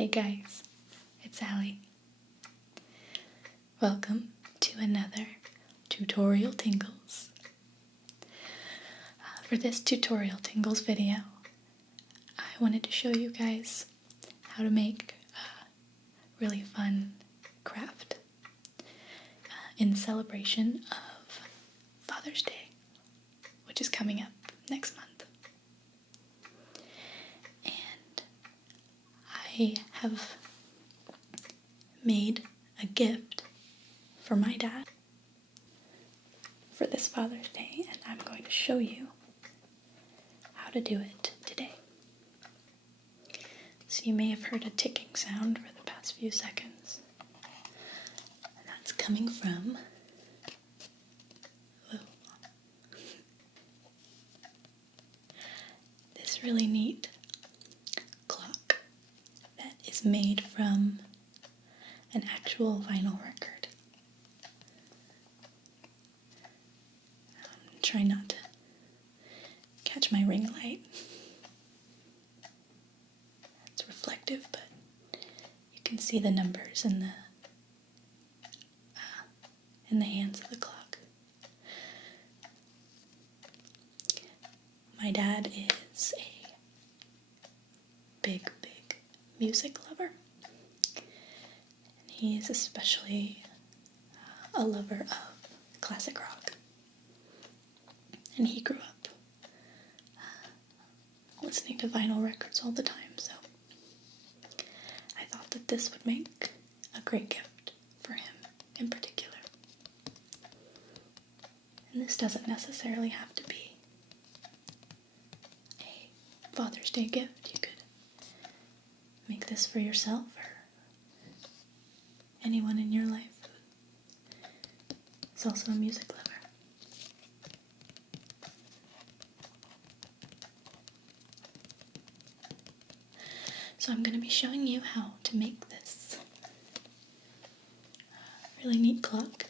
Hey guys, it's Allie. Welcome to another tutorial Tingles. For this tutorial Tingles video, I wanted to show you guys how to make a really fun craft in celebration of Father's Day, which is coming up next month. And I have made a gift for my dad for this Father's Day, and I'm going to show you how to do it today. So you may have heard a ticking sound for the past few seconds, and that's coming from this really neat clock that is made from an actual vinyl record. Try not to catch my ring light. It's reflective, but you can see the numbers in the hands of the clock. My dad is a big music lover. He is especially a lover of classic rock. And he grew up listening to vinyl records all the time, so I thought that this would make a great gift for him in particular. And this doesn't necessarily have to be a Father's Day gift. You could make this for yourself or anyone in your life who is also a music lover. So I'm going to be showing you how to make this really neat clock.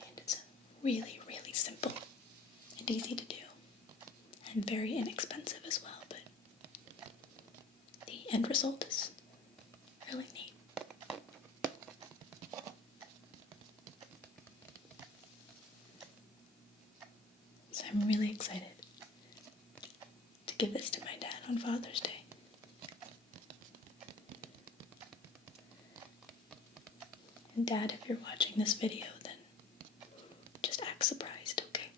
And it's really simple and easy to do, and very inexpensive as well, but the end result is really neat. So I'm really excited to give this to my dad on Father's Day. And Dad, if you're watching this video, then just act surprised, okay?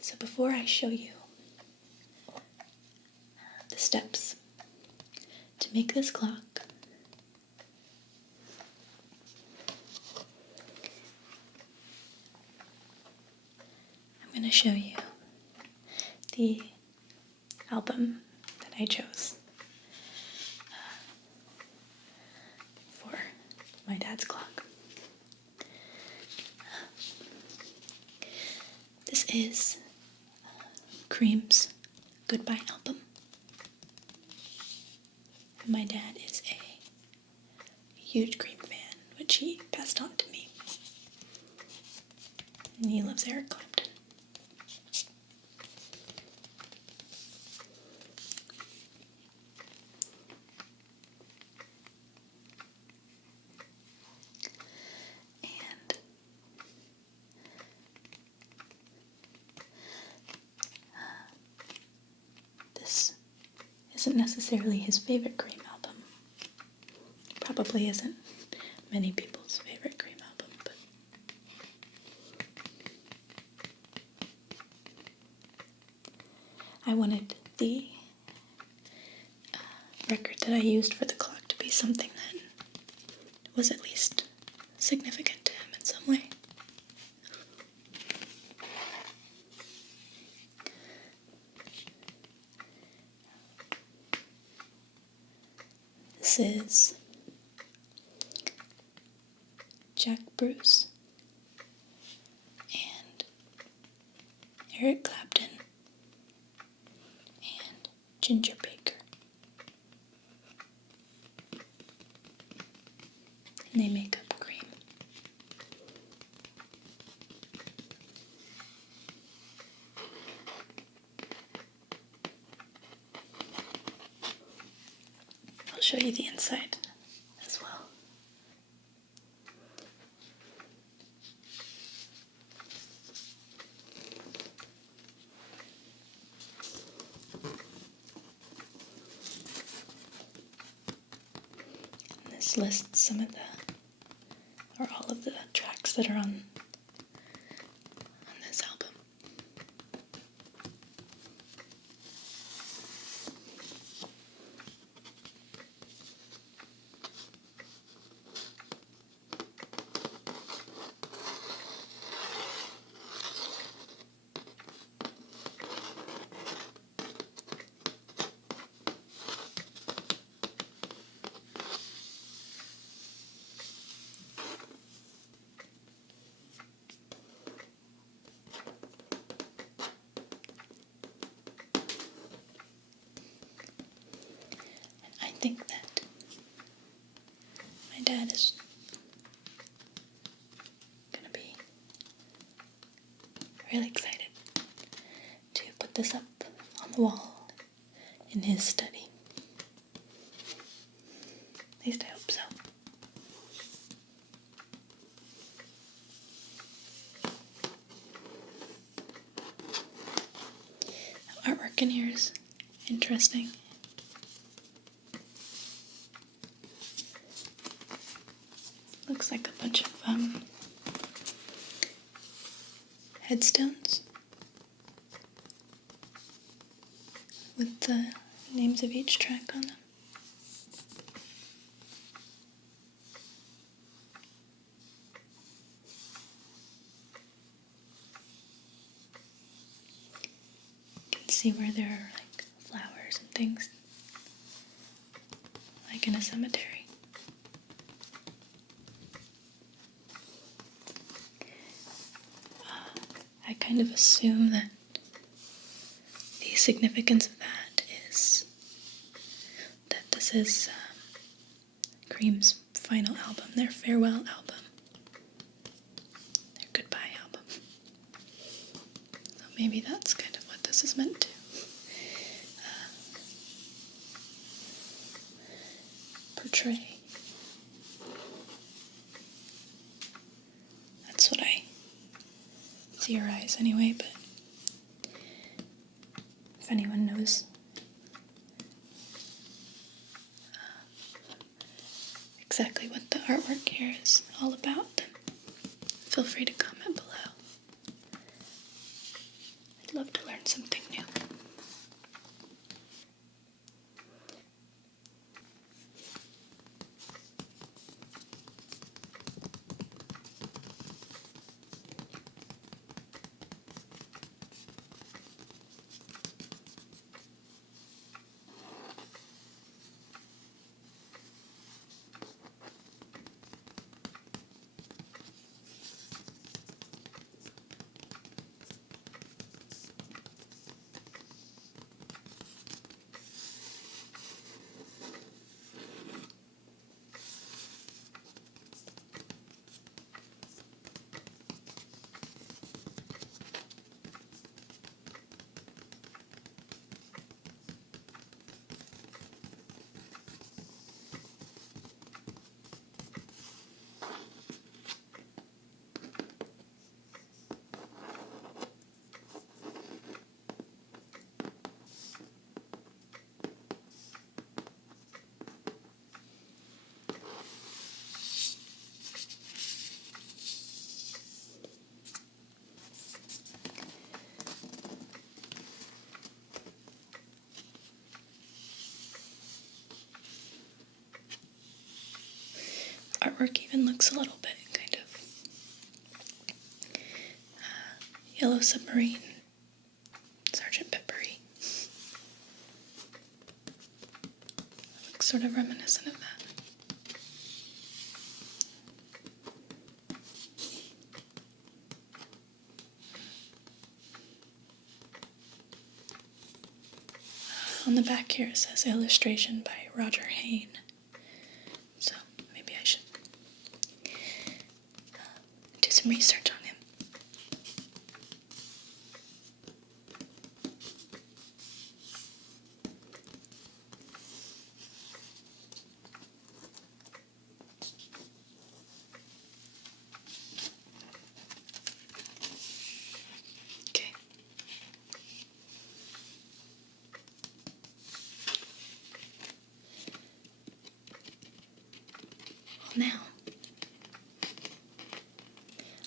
So before I show you the steps to make this clock, I'm going to show you the album that I chose for my dad's clock. This is Cream's Goodbye album. My dad is a huge Cream fan, which he passed on to me. And he loves Eric Clapton. This isn't necessarily his favorite Cream album. Probably isn't many people's favorite Cream album, but I wanted the record that I used for the clock to be something that was at least significant to him in some way. This is Jack Bruce and Eric Clapton and Ginger Baker. And they make up Cream. show you the inside as well. And this lists some of the, or all of the tracks that are on this album. I think that my dad is gonna be really excited to put this up on the wall in his study. At least I hope so. The artwork in here is interesting. Looks like a bunch of headstones with the names of each track on them. You can see where there are like flowers and things, like in a cemetery. I kind of assume that the significance of that is that this is Cream's final album, their farewell album, their goodbye album. So maybe that's kind of what this is meant to portray. That's what I theorize anyway, but if anyone knows exactly what the artwork here is all about, then feel free to comment below. I'd love to learn something new. Artwork even looks a little bit kind of Yellow Submarine, Sergeant Peppery. Looks sort of reminiscent of that. On the back here it says illustration by Roger Hayne. So maybe I should do some research on him. Now,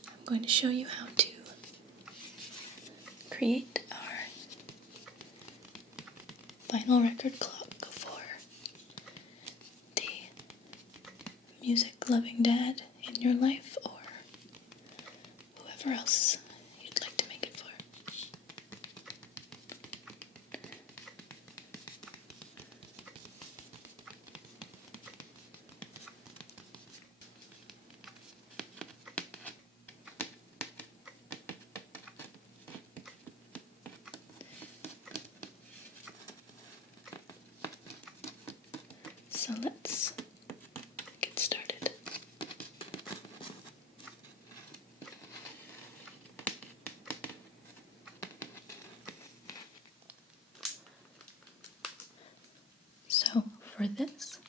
I'm going to show you how to create our vinyl record clock for the music-loving dad in your life, or whoever else you'd like to make it for. So let's get started. So for this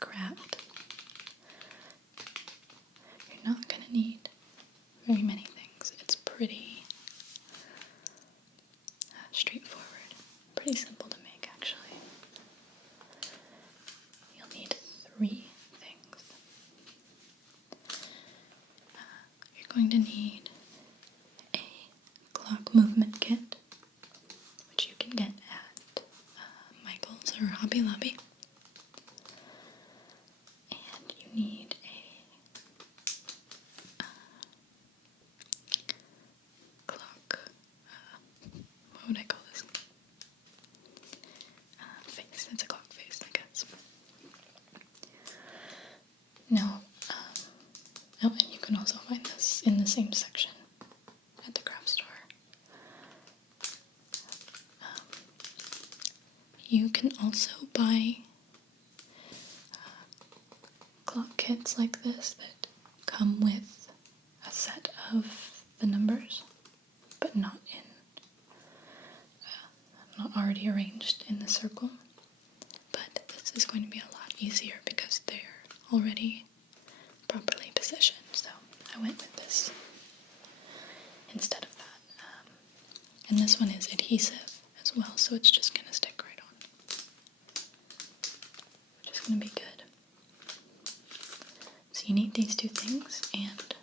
craft, you're not going to need very many things. It's pretty straightforward, pretty simple to make actually. You'll need 3 things. You're going to need a clock movement kit, which you can get at Michael's or Hobby Lobby. And you need a clock, what would I call this? Face. It's a clock face, I guess. Now, oh, and you can also find this in the same section at the craft store. You can also buy clock kits like this that come with a set of the numbers, but not already arranged in the circle. But this is going to be a lot easier because they're already properly positioned, so I went with this instead of that. And this one is adhesive as well, so it's just going to stick right on, which is going to be good. So you need these 2 things and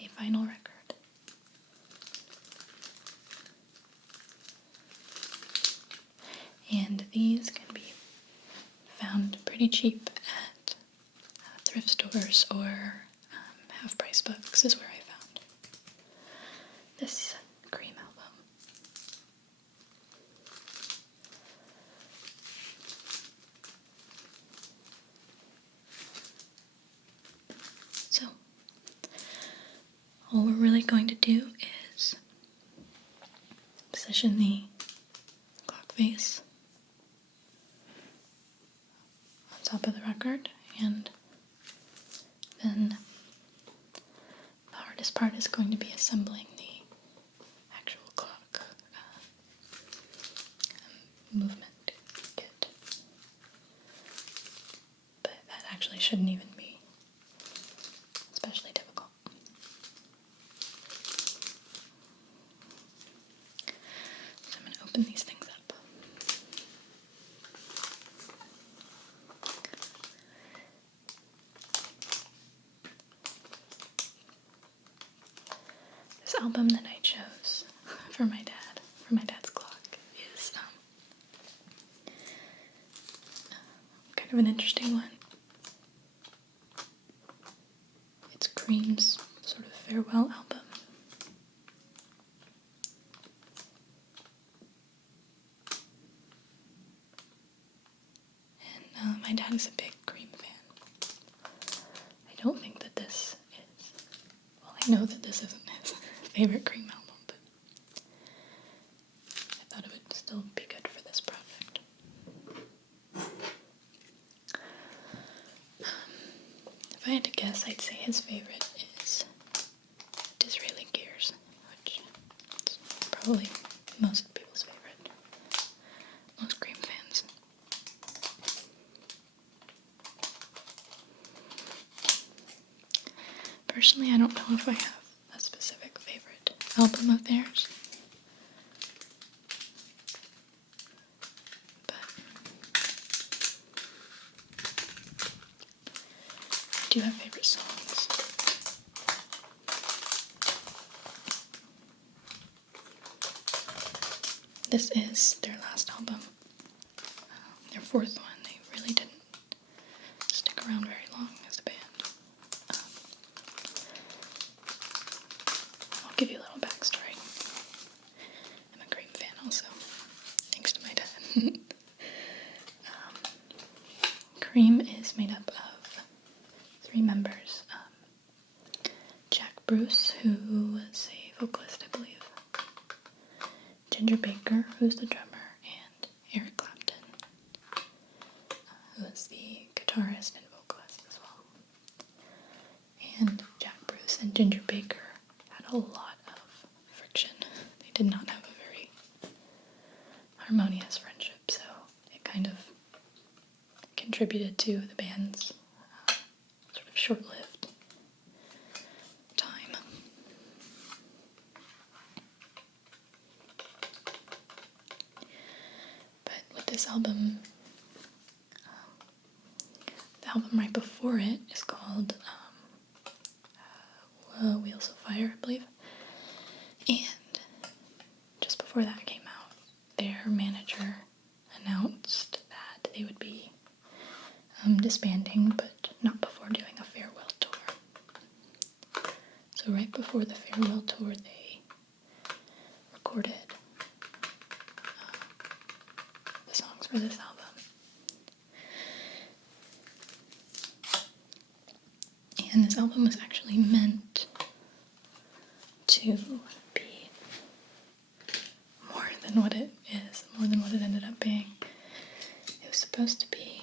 a vinyl record. And these can be found pretty cheap at thrift stores or half-price books is where I found this cream album. So, all we're really going to do is position the clock face on top of the record, and then the hardest part is going to be assembling the actual clock movement kit. But that actually shouldn't even be especially difficult. So I'm going to open these things up. This album that I chose for my dad's clock, is kind of an interesting one. It's Cream's sort of farewell album. And my dad is a big Cream fan. I don't think that this is, well, I know that this isn't his favorite Cream album, but I thought it would still be good for this project. If I had to guess, I'd say his favorite is Disraeli Gears, which is probably most people's favorite, most Cream fans. Personally, I don't know if I have a specific favorite album of theirs, but do have favorite songs. This is their last album, their fourth one. They really didn't stick around very long as a band. I'll give you a little backstory. I'm a Cream fan also, thanks to my dad. Cream is made up of 3 members. Jack Bruce, who was a vocalist, I believe. Ginger Baker, who's the drummer, and Eric Clapton, who is the guitarist and vocalist as well. And Jack Bruce and Ginger Baker had a lot of friction. They did not have a very harmonious friendship, so it kind of contributed to the band's sort of short-lived time. But with this album, the album right before it is called Wheels of Fire, I believe. And just before that came out, their manager announced that they would be disbanding, but not before doing a farewell tour. So right before the farewell tour, they recorded the songs for this album. And this album was actually meant to be more than what it is, more than what it ended up being. It was supposed to be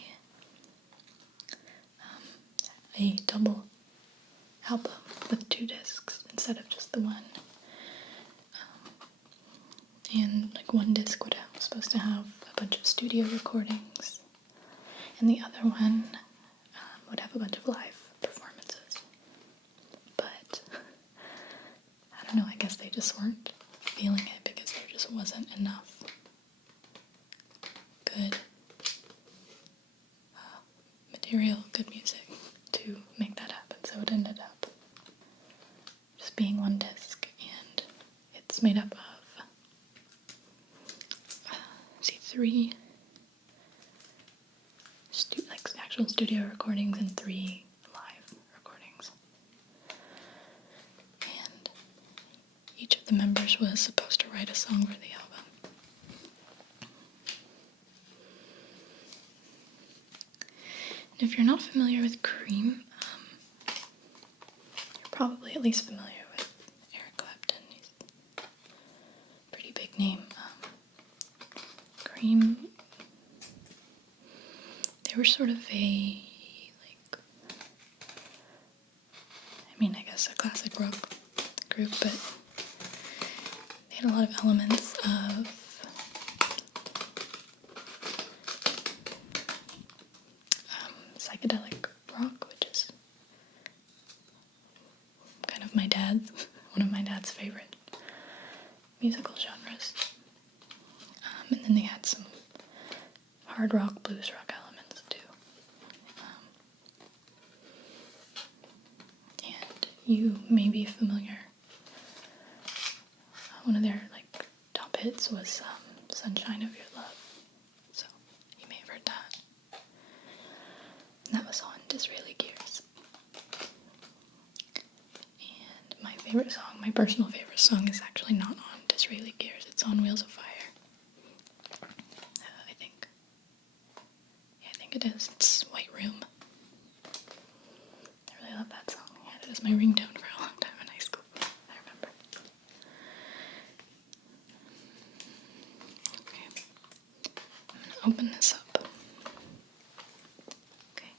a double album with 2 discs instead of just the one. And like one disc was supposed to have a bunch of studio recordings, and the other one would have a bunch of live performances. But I don't know, I guess they just weren't feeling it because there just wasn't enough good material, good music to make that happen. So it ended up just being one disc, and it's made up of 3 actual studio recordings and 3 live recordings. And each of the members was supposed to write a song for the album. And if you're not familiar with Cream, you're probably at least familiar with Eric Clapton. He's a pretty big name. Cream, they were sort of a, I guess a classic rock group, but they had a lot of elements of psychedelic rock, which is kind of one of my dad's favorite musical genres. And then they had some hard rock, blues rock elements too. And you may be familiar. One of their top hits was "Sunshine of Your Love," so you may have heard that. And that was on Disraeli Gears. And my favorite song, my personal favorite song, is actually not on Disraeli Gears. It's on Wheels of Fire. I think it is. It's White Room. I really love that song. I had it as my ringtone for a long time in high school. I remember. Okay. I'm going to open this up. Okay.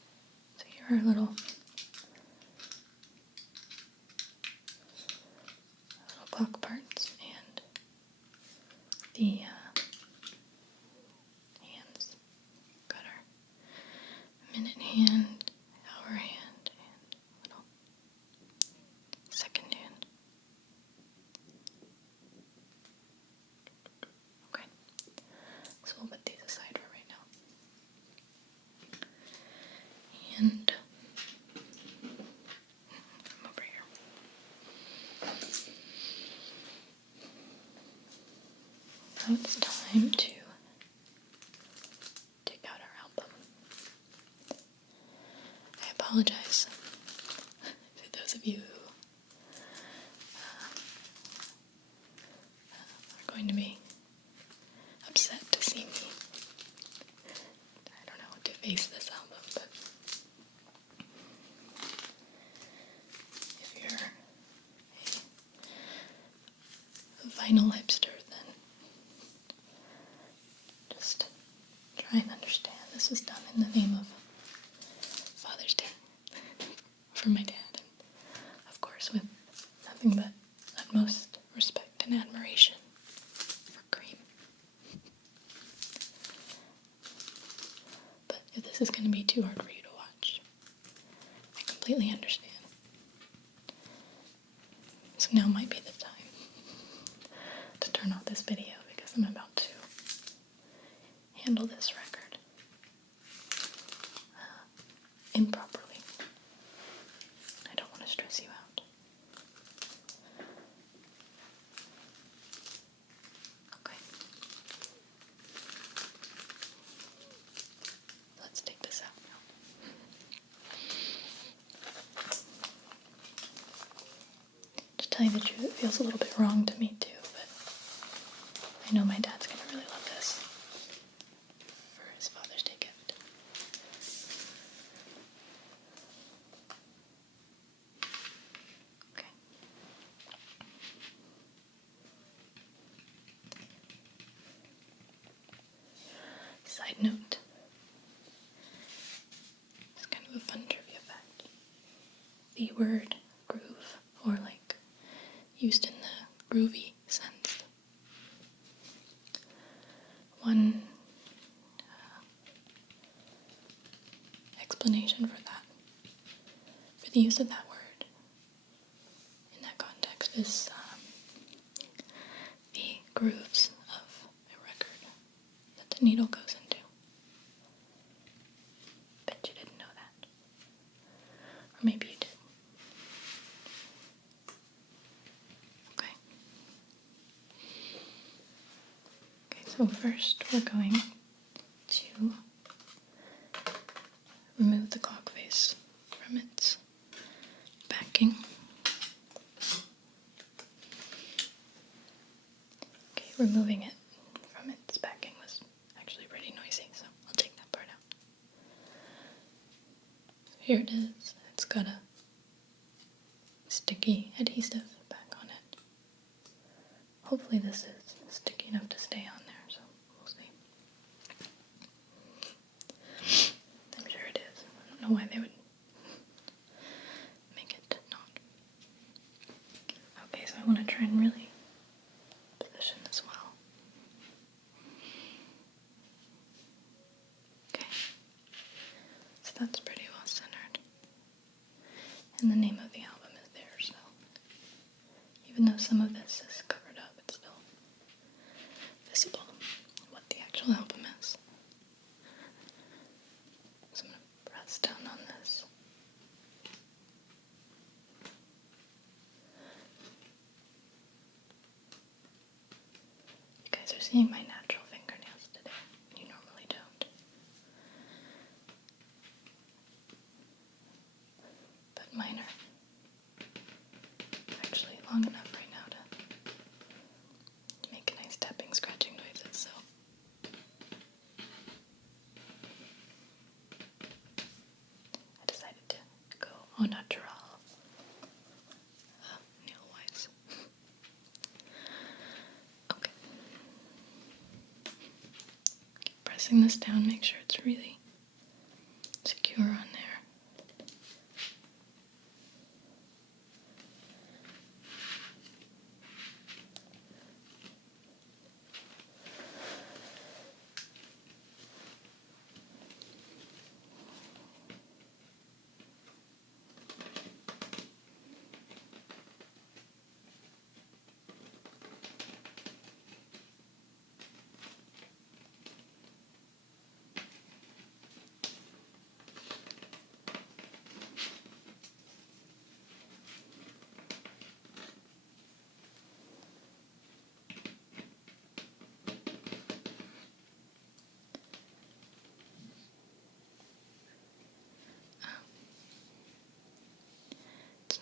So here are little clock parts and the hands. Got our minute hand, hour hand, and little second hand. Okay, so we'll put these aside for right now. And apologize to those of you who are going to be upset to see me. I don't know what to face this album, but if you're a vinyl hipster, then just try and understand this was done in the name of Father's Day for my dad, and of course with nothing but utmost respect and admiration for Cream. But if this is going to be too hard for you to watch, I completely understand. So now might be the time to turn off this video because I'm about to handle this record improperly. I don't want to stress you out. Okay. Let's take this out now. To tell you the truth, it feels a little bit wrong to me too, but I know my dad's gonna really love this for his Father's Day gift. Okay. Side note, it's kind of a fun trivia fact. The word groove, or like used in the groovy sense, one explanation for that, for the use of that word in that context, is the grooves of a record that the needle goes into. Bet you didn't know that. Or maybe you did. Okay. Okay, so first we're going to remove the clock face from its backing. Okay, removing it from its backing was actually pretty noisy, so I'll take that part out. Here it is. It's got a sticky adhesive back on it. Hopefully this is sticky enough to stay on there, so we'll see. I'm sure it is. I don't know why they would make it not. Okay, so I want to try and really position this well. Okay, so that's pretty well centered. And the name of the album is there, so even though some of this is covered up, it's still visible what the actual album is. So I'm going to press down on this. You guys are seeing my natural fingernails today. You normally don't. But mine are actually long enough right now to make nice tapping, scratching noises, so I decided to go au natural, nail-wise. Okay. Keep pressing this down, make sure it's really secure on there.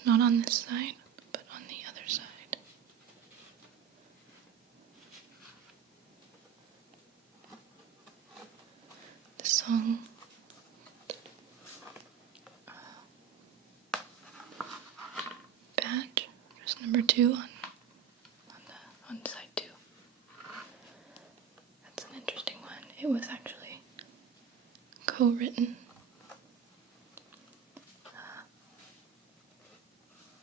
not on this side, but on the other side. The song Badge, just number 2 on side 2. That's an interesting one. It was actually co-written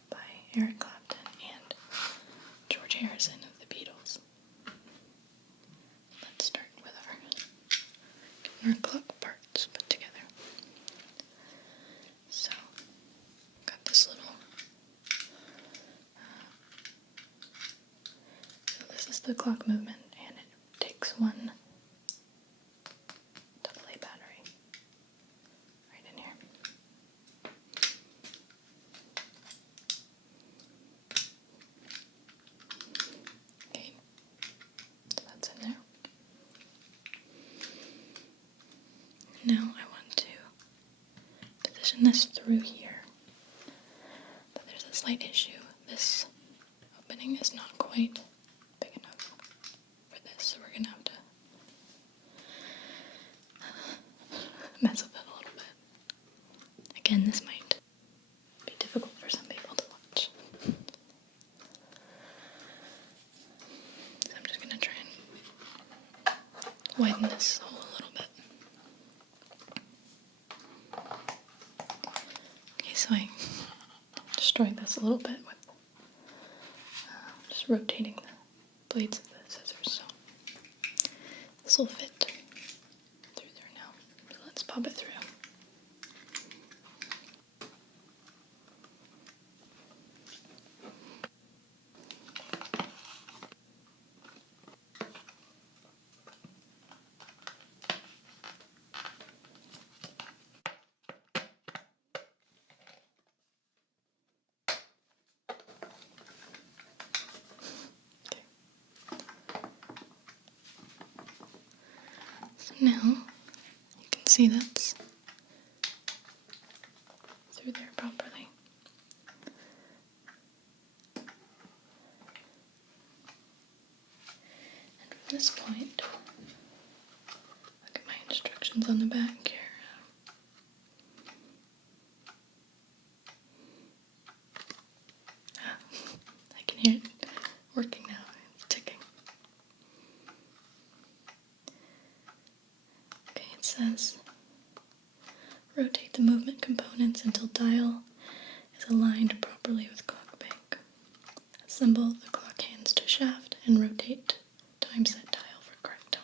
by Eric Clapton and George Harrison of the Beatles. Let's start with our clock parts put together. So, got this little. So this is the clock movement, and it takes one AA battery right in here. Okay, so that's in there. Now I want to position this through here, but there's a slight issue. This opening is not quite big enough for this, so we're gonna have to mess with it a little bit. Again, this might be difficult for some people to watch. So I'm just gonna try and widen this hole a little bit. Okay, so I destroyed this a little bit with just rotating the blades of the scissors, so this will fit through there now. So let's pop it through. So now you can see that's through there properly. And from this point, look at my instructions on the back here. I can hear it working now. It's ticking. Okay, it says rotate the movement components until dial is aligned properly with clock bank. Assemble the clock hands to shaft and rotate time set dial for correct time.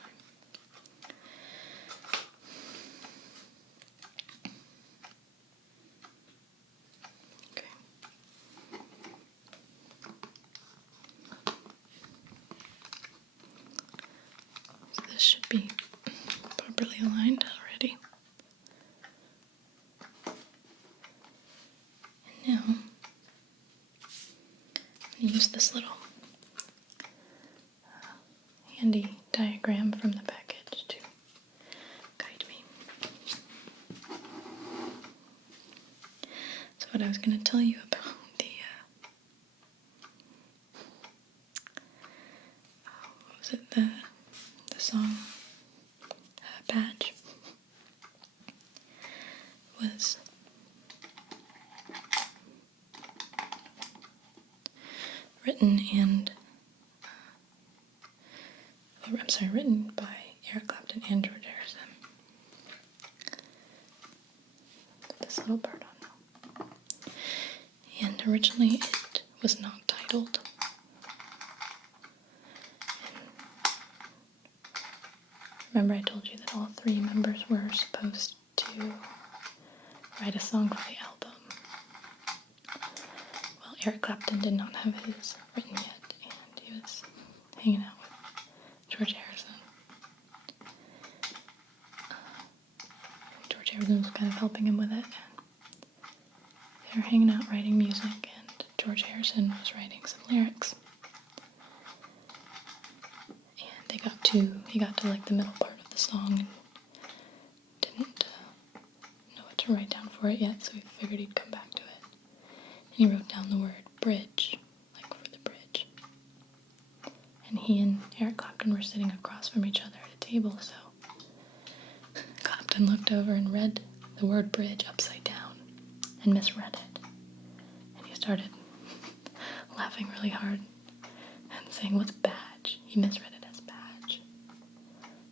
Okay. So this should be properly aligned already. And now, I'm going to use this little handy diagram from the package to guide me. So what I was going to tell you about the, what was it, the song Badge was written by Eric Clapton and George Harrison. Put this little bird on now. And originally it was not titled. Remember I told you that all 3 members were supposed to write a song for the album. Well, Eric Clapton did not have his written yet, and he was hanging out with George Harrison. George Harrison was kind of helping him with it, and they were hanging out writing music, and George Harrison was writing some lyrics. And he got to like the middle part of the song and didn't know what to write down for it yet, so he figured he'd come back to it. he wrote down the word bridge, like for the bridge. And he and Eric Clapton were sitting across from each other at a table, so Clapton looked over and read the word bridge upside down and misread it. And he started laughing really hard and saying, "What's badge?" He misread it as badge.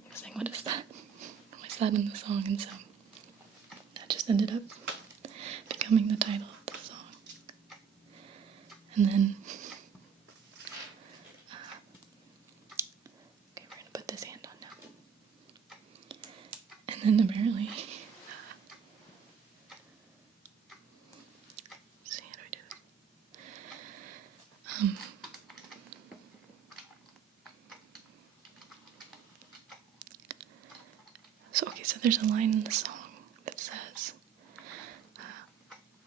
He was saying, "What is that? Why is that in the song?" And so that just ended up becoming the title of the song. And then, okay, we're gonna put this hand on now. And then apparently, let's see, how do I do this? So there's a line in the song that says,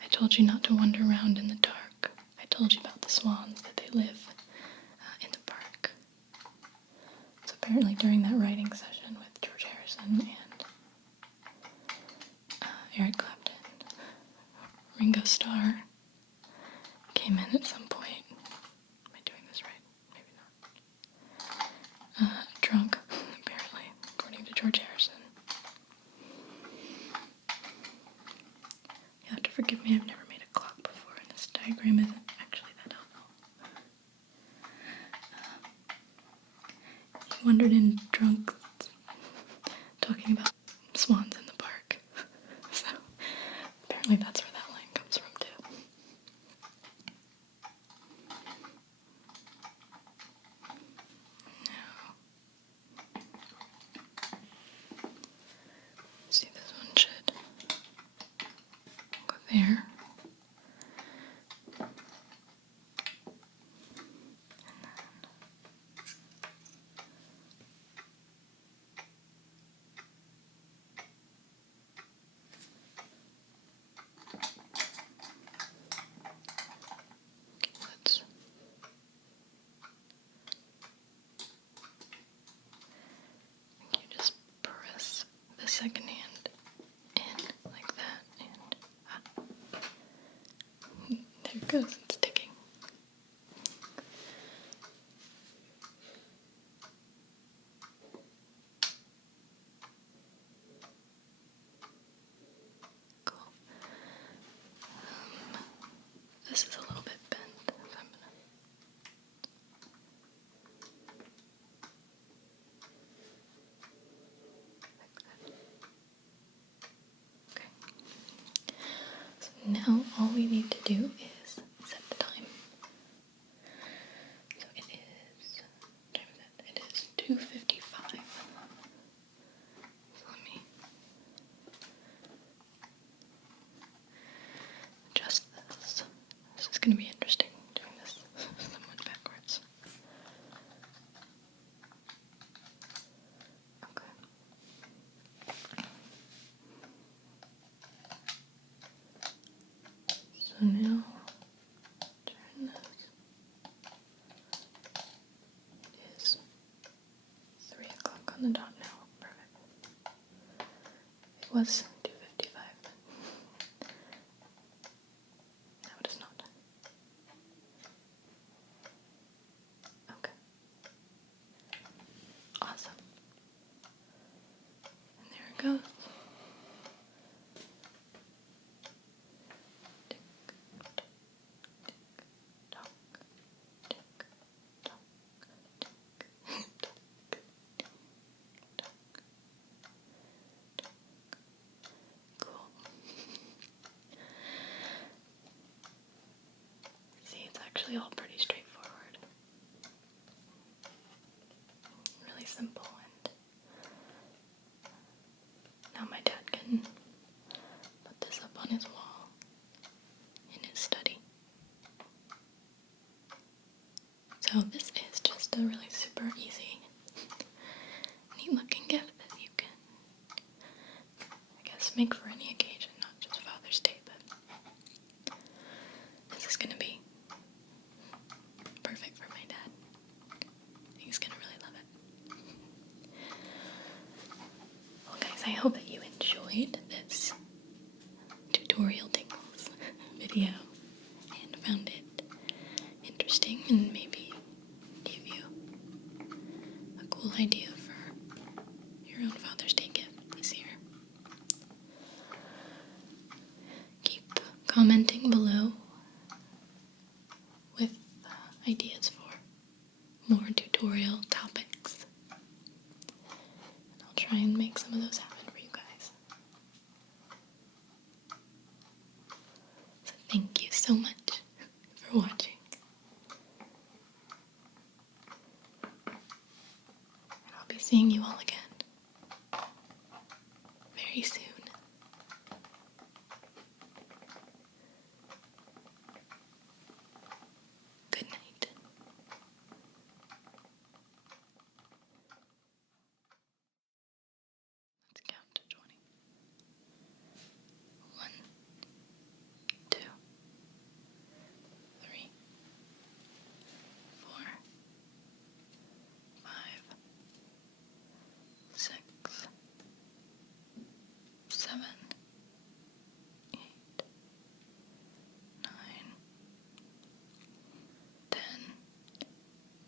"I told you not to wander around in the dark. I told you about the swans, that they live in the park." So apparently during that writing session with George Harrison and Eric Clapton, Ringo Starr came in at some point. Am I doing this right? Maybe not. Drunk, apparently, according to George Harrison. You have to forgive me, I've never made a clock before, and this diagram isn't actually that helpful. He wandered in drunk, talking about swans in the park. So apparently that's where that line comes from too. Now, see, this one should go there. Let's you just press the second hand in like that, and there it goes, it's sticking. Cool. This is a little bit bent, so I'm gonna okay. So now all we need to do is set the time. So it is, what time is it? It is 2:55. So let me adjust this. This is going to be interesting doing this somewhat backwards. Okay. So now, turn this. It is 3 o'clock on the dot now. Perfect. It was 2:55. No, it is not. Okay. Awesome. And there it goes. Tick, tock, tick, tock, tick, tock, tick, tock, tock, tock. Cool. See, it's actually all pretty straightforward. Really simple, and now my dad can put this up on his wall in his study. So this is just a really super easy, neat looking gift that you can, I guess, make for any occasion, not just Father's Day, but this is going to be perfect for my dad. He's going to really love it. Well guys, I hope that you enjoyed this tutorial Tingles video, and commenting below with ideas for more tutorial topics. And I'll try and make some of those happen for you guys. So thank you so much for watching. And I'll be seeing you all again very soon.